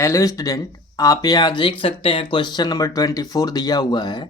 Hello student, आप यहाँ देख सकते हैं क्वेश्चन नंबर 24 दिया हुआ है।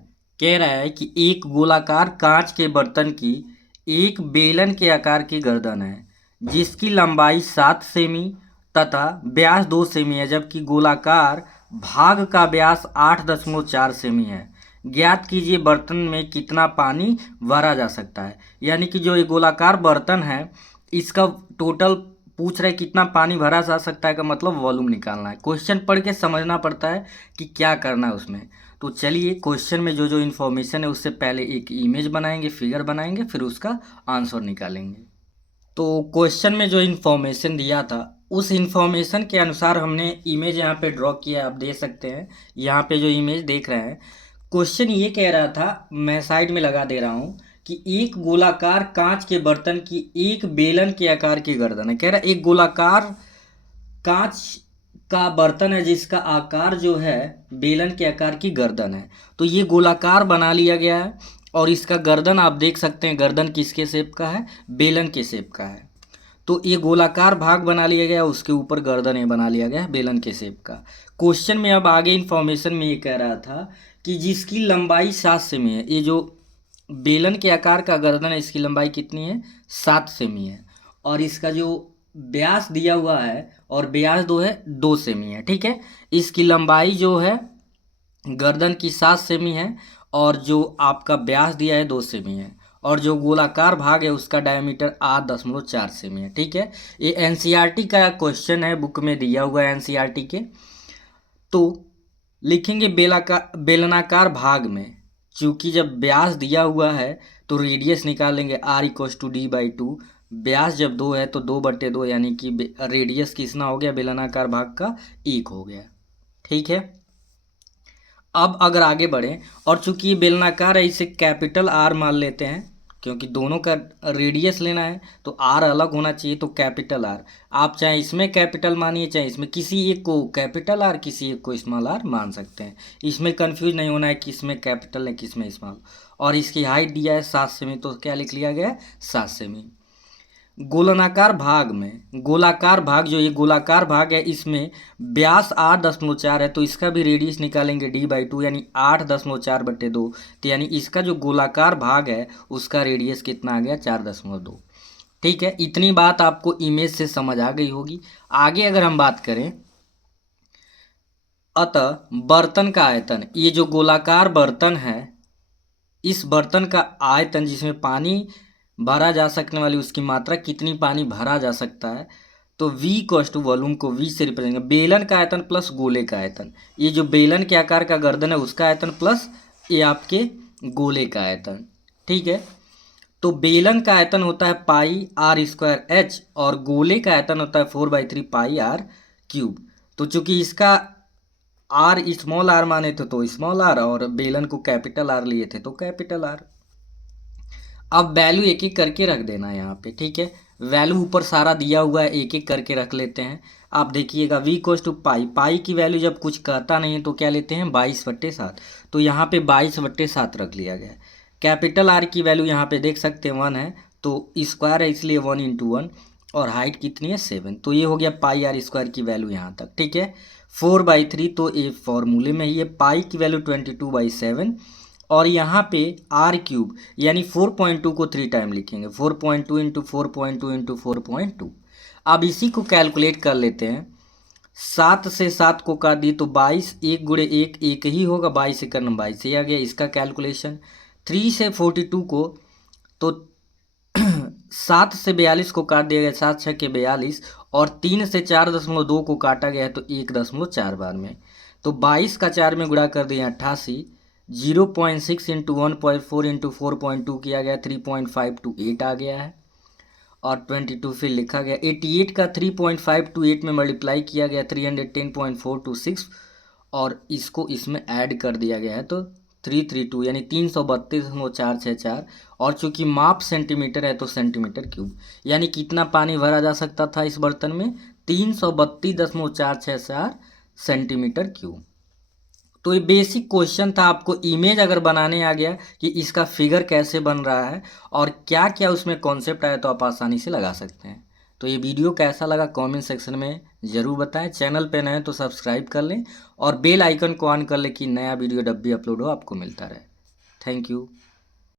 कह रहा है कि एक गोलाकार कांच के बर्तन की एक बेलन के आकार की गर्दन है जिसकी लंबाई 7 सेमी तथा व्यास 2 सेमी है, जबकि गोलाकार भाग का व्यास 8.4 सेमी है। ज्ञात कीजिए बर्तन में कितना पानी भरा जा सकता है। यानी कि जो ये गोलाकार बर्तन है इसका टोटल पूछ रहे कितना पानी भरा जा सकता है, का मतलब वॉल्यूम निकालना है। क्वेश्चन पढ़ के समझना पड़ता है कि क्या करना है उसमें। तो चलिए क्वेश्चन में जो जो इन्फॉर्मेशन है उससे पहले एक इमेज बनाएंगे, फिगर बनाएंगे, फिर उसका आंसर निकालेंगे। तो क्वेश्चन में जो इन्फॉर्मेशन दिया था उस इन्फॉर्मेशन के अनुसार हमने इमेज यहाँ पे ड्रॉ किया है। आप देख सकते हैं यहाँ पे जो इमेज देख रहे हैं। क्वेश्चन ये कह रहा था, मैं साइड में लगा दे रहा हूँ कि एक गोलाकार कांच के बर्तन की एक बेलन के आकार की गर्दन है। कह रहा है एक गोलाकार कांच का बर्तन है जिसका आकार जो है बेलन के आकार की गर्दन है। तो ये गोलाकार बना लिया गया है और इसका गर्दन आप देख सकते हैं, गर्दन किसके शेप का है, बेलन के शेप का है। तो ये गोलाकार भाग बना लिया गया, उसके ऊपर गर्दन ये बना लिया गया है बेलन के शेप का। क्वेश्चन में अब आगे इन्फॉर्मेशन में ये कह रहा था कि जिसकी लंबाई 7 सेमी है। ये जो बेलन के आकार का गर्दन है इसकी लंबाई कितनी है, 7 सेमी है। और इसका जो व्यास दिया हुआ है और व्यास 2 सेमी है। ठीक है, इसकी लंबाई जो है गर्दन की 7 सेमी है और जो आपका व्यास दिया है 2 सेमी है। और जो गोलाकार भाग है उसका डायमीटर 8.4 सेमी है। ठीक है, ये एनसीईआरटी का क्वेश्चन है, बुक में दिया हुआ है एनसीईआरटी के। तो लिखेंगे बेलनाकार भाग में, चूंकि जब व्यास दिया हुआ है तो रेडियस निकालेंगे r=d/2। व्यास जब 2 है तो 2/2, यानी कि रेडियस कितना हो गया बेलनाकार भाग का, 1 हो गया। ठीक है, अब अगर आगे बढ़ें और चूंकि ये बेलनाकार है इसे कैपिटल आर मान लेते हैं, क्योंकि दोनों का रेडियस लेना है तो आर अलग होना चाहिए, तो कैपिटल आर। आप चाहे इसमें कैपिटल मानिए चाहे इसमें, किसी एक को कैपिटल आर किसी एक को स्मॉल आर मान सकते हैं। इसमें कंफ्यूज नहीं होना है कि इसमें कैपिटल है किसमें स्मॉल। और इसकी हाइट दिया है 7 सेमी, तो क्या लिख लिया गया है, 7 सेमी। गोलाकार भाग में, गोलाकार भाग जो ये गोलाकार भाग है इसमें व्यास 8.4 है, तो इसका भी रेडियस निकालेंगे d/2, यानी 8.4/2। तो यानी इसका जो गोलाकार भाग है उसका रेडियस कितना आ गया, 4.2। ठीक है, इतनी बात आपको इमेज से समझ आ गई होगी। आगे अगर हम बात करें, अतः बर्तन का आयतन, ये जो गोलाकार बर्तन है इस बर्तन का आयतन जिसमें पानी भरा जा सकने वाली उसकी मात्रा, कितनी पानी भरा जा सकता है, तो V = वॉल्यूम को V से रिप्रेजेंट करेंगे। बेलन का आयतन प्लस गोले का आयतन, ये जो बेलन के आकार का गर्दन है उसका आयतन प्लस ये आपके गोले का आयतन। ठीक है, तो बेलन का आयतन होता है πr²h और गोले का आयतन होता है 4/3 πr³। तो चूंकि इसका आर स्मॉल आर माने थे तो स्मॉल आर, और बेलन को कैपिटल आर लिए थे तो कैपिटल आर। अब वैल्यू एक एक करके रख देना है यहाँ पे। ठीक है, वैल्यू ऊपर सारा दिया हुआ है, एक एक करके रख लेते हैं। आप देखिएगा V = पाई की वैल्यू जब कुछ कहता नहीं है तो क्या लेते हैं, 22/7। तो यहाँ पे 22/7 रख लिया गया। कैपिटल आर की वैल्यू यहाँ पे देख सकते हैं 1 है, तो स्क्वायर है इसलिए 1 × 1, और हाइट कितनी है 7। तो ये हो गया πr² की वैल्यू यहाँ तक। ठीक है, 4/3 तो ये फॉर्मूले में ही है, पाई की वैल्यू 22/7। और यहाँ पे r³ यानी 4.2 को 3 टाइम लिखेंगे, 4.2 × 4.2 × 4.2। अब इसी को कैलकुलेट कर लेते हैं। 7 से 7 को काट दिए तो 22, 1 × 1 1 ही होगा, 22 × 22 ही आ गया इसका कैलकुलेशन। 3 से 42 को, तो 7 से 42 को काट दिया गया, 7 6 के 42, और 3 से 4.2 को काटा गया है तो 1.4 बार में, तो 22 का 4 में गुणा कर दिया 88। 0.6 × 1.4 × 4.2 किया गया, 3.528 आ गया है। और 22 फिर लिखा गया, 88 का 3.528 में मल्टीप्लाई किया गया 310.426, और इसको इसमें ऐड कर दिया गया है तो 332 यानी 332.464। और चूंकि माप सेंटीमीटर है तो सेंटीमीटर क्यूब, यानी कितना पानी भरा जा सकता था इस बर्तन में, 332.464 सेंटीमीटर क्यूब। तो ये बेसिक क्वेश्चन था। आपको इमेज अगर बनाने आ गया कि इसका फिगर कैसे बन रहा है और क्या क्या उसमें कॉन्सेप्ट आया तो आप आसानी से लगा सकते हैं। तो ये वीडियो कैसा लगा कमेंट सेक्शन में ज़रूर बताएं। चैनल पे नए हैं तो सब्सक्राइब कर लें और बेल आइकन को ऑन कर लें कि नया वीडियो जब भी अपलोड हो आपको मिलता रहे। Thank you.